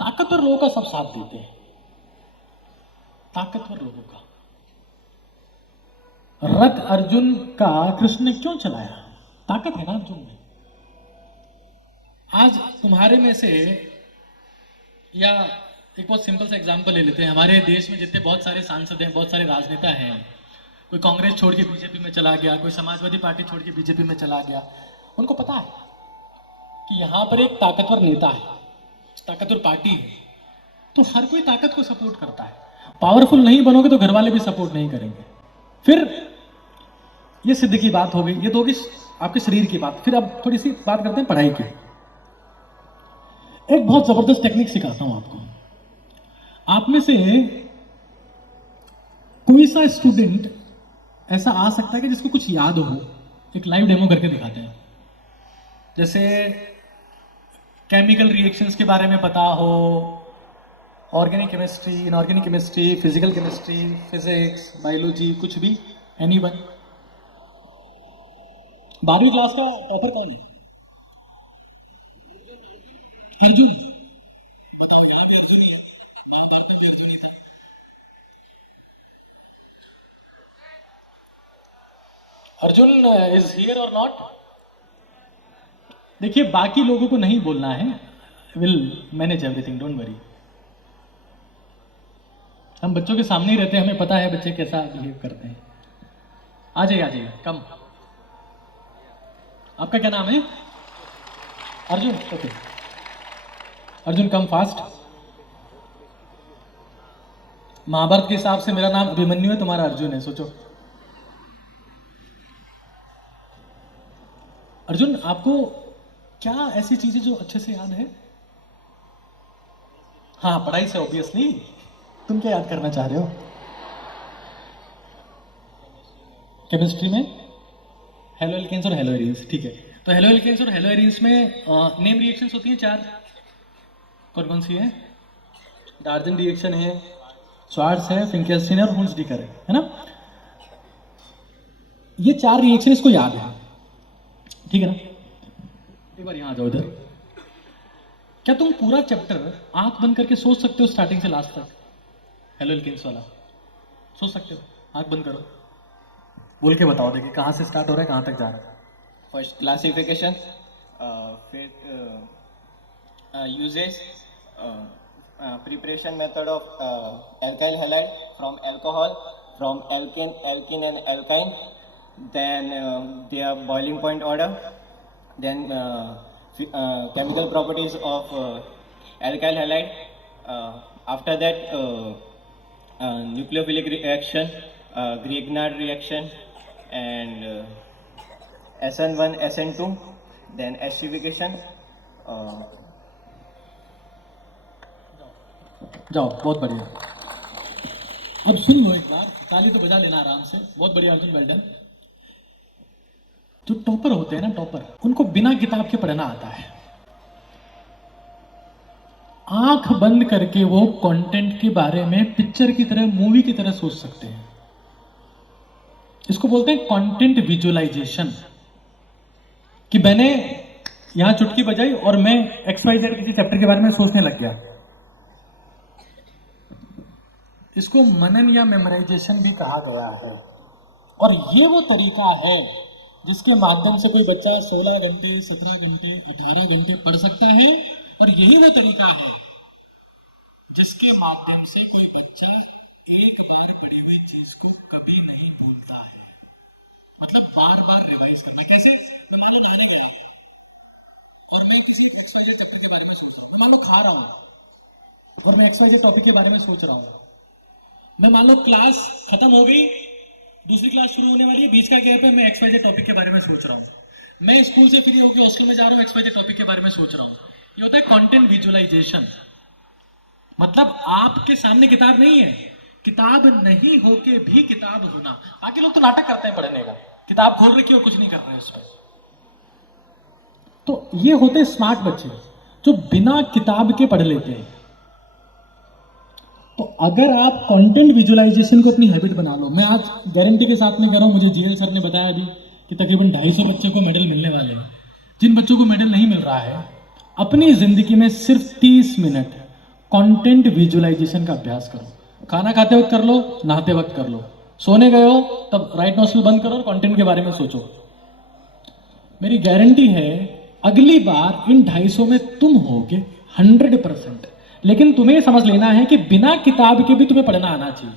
ताकतवर लोगों का सब साथ देते हैं, ताकतवर लोगों का। रथ अर्जुन का कृष्ण ने क्यों चलाया? ताकत है ना अर्जुन में। आज तुम्हारे में से, या एक बहुत सिंपल सा एग्जांपल ले लेते हैं। हमारे देश में जितने बहुत सारे सांसद हैं, बहुत सारे राजनेता हैं, कोई कांग्रेस छोड़ के बीजेपी में चला गया, कोई समाजवादी पार्टी छोड़ के बीजेपी में चला गया। उनको पता है कि यहां पर एक ताकतवर नेता है, ताकतवर पार्टी है, तो हर कोई ताकत को सपोर्ट करता है। पावरफुल नहीं बनोगे तो घर वाले भी सपोर्ट नहीं करेंगे। फिर ये सिद्ध की बात हो गई, ये तो होगी आपके शरीर की बात। फिर अब थोड़ी सी बात करते हैं पढ़ाई की। एक बहुत जबरदस्त टेक्निक सिखाता हूं आपको। आप में से कोई सा स्टूडेंट ऐसा आ सकता है कि जिसको कुछ याद हो, एक लाइव डेमो करके दिखाते हैं। जैसे केमिकल रिएक्शंस के बारे में पता हो, organic chemistry, inorganic chemistry, physical chemistry, physics, biology, कुछ भी, एनीवन। 12वीं क्लास का टॉपर कौन है? अर्जुन। बताओ, यहां भी अर्जुन ही है, महाभारत में भी अर्जुन ही था। अर्जुन इज हियर और नॉट? देखिए, बाकी लोगों को नहीं बोलना है, will manage everything, don't worry. हम बच्चों के सामने ही रहते हैं, हमें पता है बच्चे कैसा बिहेव करते हैं। आ जाइए, आ जाइए, कम। आपका क्या नाम है? Arjun, okay. Arjun, come fast. Mahabharat के हिसाब से मेरा नाम अभिमन्यु है, तुम्हारा अर्जुन है, सोचो। अर्जुन, आपको क्या ऐसी चीजें जो अच्छे से याद है? हाँ, पढ़ाई से ऑब्वियसली। तुम क्या याद करना चाह रहे हो? केमिस्ट्री में हेलो एल्केन्स और हेलो एरिन्स, ठीक है। तो हेलो एल्केन्स और हेलो एरिन्स में नेम रिएक्शंस होती हैं 4। कौन कौन सी है? डार्जन रिएक्शन है, स्वार्ट्स है, फिंकेल्स्टीन और हुंसडीकर है ना? ये 4 रिएक्शन इसको याद है, ठीक है ना? एक बार यहां आ जाओ इधर। क्या तुम पूरा चैप्टर आंख बंद करके सोच सकते हो स्टार्टिंग से लास्ट तक? हेलो एल्केन्स वाला सोच सकते हो? आंख बंद करो, बोल के बताओ, देखिए कहां से स्टार्ट हो रहा है, कहां तक जा रहा है। फर्स्ट क्लासिफिकेशन, फिर uses, preparation method of alkyl halide from alcohol, from alkene and alkyne, then their boiling point order, then chemical properties of alkyl halide, after that nucleophilic reaction, Grignard reaction, and SN1 SN2, then acidification. जाओ, बहुत बढ़िया। अब सुन लो एक बार, ताली तो बजा लेना आराम से। बहुत बढ़िया अर्जुन, वेल डन। जो टॉपर होते हैं ना, टॉपर, उनको बिना किताब के पढ़ना आता है। आंख बंद करके वो कंटेंट के बारे में पिक्चर की तरह, मूवी की तरह सोच सकते हैं। इसको बोलते हैं कंटेंट विजुअलाइजेशन। कि मैंने यहां चुटकी बजाई और मैं XYZ किसी चैप्टर के बारे में सोचने लग गया। इसको मनन या मेमोराइजेशन भी कहा गया है। और ये वो तरीका है जिसके माध्यम से कोई बच्चा 16 घंटे, 17 घंटे, 18 घंटे पढ़ सकता है। और यही वो तरीका है जिसके माध्यम से कोई बच्चा एक बार पढ़ी हुई चीज को कभी नहीं भूलता है। मतलब बार बार रिवाइज करना। कैसे? मैं मान लो नहाने गया और मैं किसी एक XYZ चैप्टर के बारे में सोच रहा हूं। मैं मान लो खा रहा हूं और मैं XYZ टॉपिक के बारे में सोच रहा हूं। मैं मान लो क्लास खत्म हो गई, दूसरी क्लास शुरू होने वाली है, बीच का गैप है, मैं XYZ टॉपिक के बारे में सोच रहा हूं। मैं स्कूल से फ्री होकर हॉस्टल में जा रहा हूं, XYZ टॉपिक के बारे में सोच रहा हूं। ये होता है कंटेंट विजुअलाइजेशन। मतलब आपके सामने किताब नहीं है, किताब नहीं होके भी किताब होना। बाकी लोग तो नाटक करते हैं पढ़ने का, किताब खोल रखी और कुछ नहीं कर रहे उसमें। तो ये होते स्मार्ट बच्चे जो बिना किताब के पढ़ लेते हैं। तो अगर आप कंटेंट विजुअलाइजेशन को अपनी हैबिट बना लो, मैं आज गारंटी के साथ में कह रहा हूं, मुझे जीएल सर ने बताया अभी कि तकरीबन 250 बच्चे को मेडल मिलने वाले हैं। जिन बच्चों को मेडल नहीं मिल रहा है, अपनी जिंदगी में सिर्फ 30 मिनट कंटेंट विजुअलाइजेशन का अभ्यास करो। खाना खाते वक्त कर लो, नहाते वक्त कर लो, सोने गए हो तब राइट नोस्ट्रिल बंद करो और कंटेंट के बारे में सोचो। मेरी गारंटी है अगली बार इन 250 में तुम होगे 100%। लेकिन तुम्हें यह समझ लेना है कि बिना किताब के भी तुम्हें पढ़ना आना चाहिए।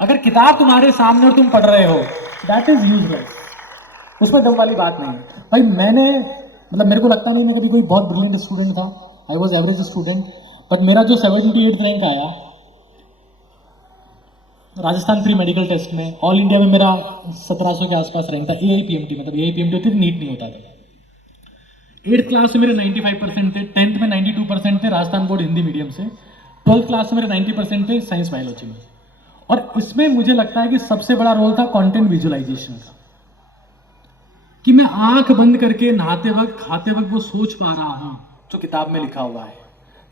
अगर किताब तुम्हारे सामने और तुम पढ़ रहे हो, दैट इज यूजलेस, उसमें दम वाली बात नहीं है। भाई मैंने, मतलब मेरे को लगता नहीं मैं कभी कोई बहुत ब्रिलियंट स्टूडेंट था। I was average student. But मेरा जो 78 रैंक आया राजस्थान प्री मेडिकल टेस्ट में, ऑल इंडिया में मेरा 1700 के आसपास रैंक था। AIPMT, मतलब AIPMT होती थी, नीट नहीं होता था। 8th क्लास में मेरे 95% थे, 10th में 92% थे राजस्थान बोर्ड हिंदी मीडियम से, 12th क्लास में मेरे 90% थे साइंस बायोलॉजी में। और इसमें मुझे लगता है कि सबसे बड़ा रोल था कंटेंट विजुअलाइजेशन का, कि मैं आंख बंद करके नहाते वक्त खाते वक्त वो सोच पा रहा हूं जो किताब में लिखा हुआ है।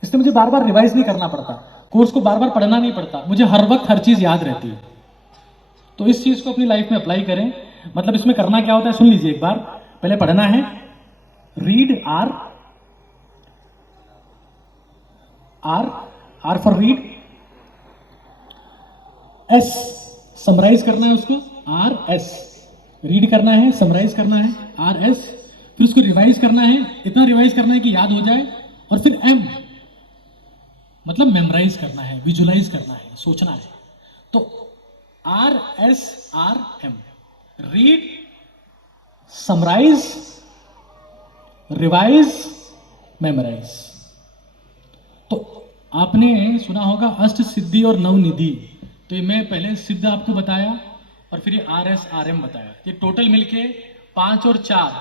इसलिए मुझे बार बार रिवाइज नहीं करना पड़ता, कोर्स को बार बार पढ़ना नहीं पड़ता, मुझे हर वक्त हर चीज याद रहती है। तो इस चीज को अपनी लाइफ में अप्लाई करें। मतलब इसमें करना क्या होता है सुन लीजिए एक बार। पहले पढ़ना है, read R for read, S summarize करना है उसको, आर एस रीड करना है, समराइज करना है, आर एस, फिर उसको रिवाइज करना है, इतना रिवाइज करना है कि याद हो जाए, और फिर एम मतलब मेमोराइज करना है, विजुलाइज करना है, सोचना है। तो R S R M, read, summarize, revise, memorize. तो आपने सुना होगा अष्ट सिद्धि और नवनिधि। तो ये मैं पहले सिद्ध आपको बताया और फिर ये आर एस आर एम बताया। ये टोटल मिलके 5 और 4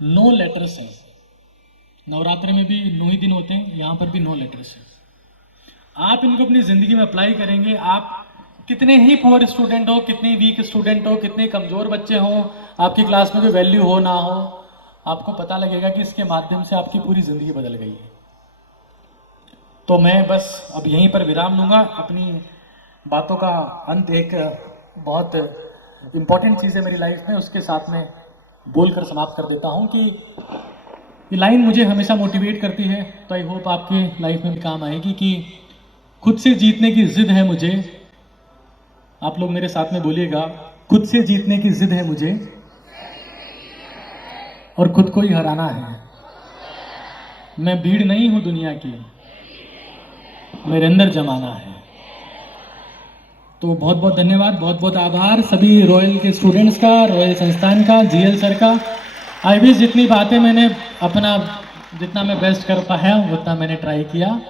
9 लेटर्स हैं। नवरात्र में भी 9 ही दिन होते हैं, यहाँ पर भी 9 लेटर्स हैं। आप इनको अपनी जिंदगी में अप्लाई करेंगे, आप कितने ही पुअर स्टूडेंट हो, कितने वीक स्टूडेंट हो, कितने कमजोर बच्चे हों, आपकी क्लास में कोई वैल्यू हो ना हो, आपको पता लगेगा कि इसके माध्यम से आपकी पूरी जिंदगी बदल गई है। तो मैं बस अब यहीं पर विराम लूंगा। अपनी बातों का अंत एक बहुत इम्पॉर्टेंट चीज़ है मेरी लाइफ में, उसके साथ में बोलकर समाप्त कर देता हूं कि ये लाइन मुझे हमेशा मोटिवेट करती है। तो आई होप आपके लाइफ में भी काम आएगी कि खुद से जीतने की जिद है मुझे। आप लोग मेरे साथ में बोलिएगा, खुद से जीतने की जिद है मुझे और खुद को ही हराना है। मैं भीड़ नहीं हूं दुनिया की, मेरे अंदर जमाना है। तो बहुत बहुत धन्यवाद, बहुत बहुत आभार सभी रॉयल के स्टूडेंट्स का, रॉयल संस्थान का, जीएल सर का। आई विश जितनी बातें मैंने अपना जितना मैं बेस्ट कर पाया उतना मैंने ट्राई किया।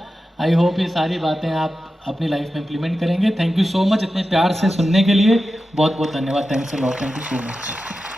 आई होप ये सारी बातें आप अपनी लाइफ में इम्प्लीमेंट करेंगे। थैंक यू सो मच इतने प्यार से सुनने के लिए। बहुत बहुत धन्यवाद। Thanks a lot. Thank you so much.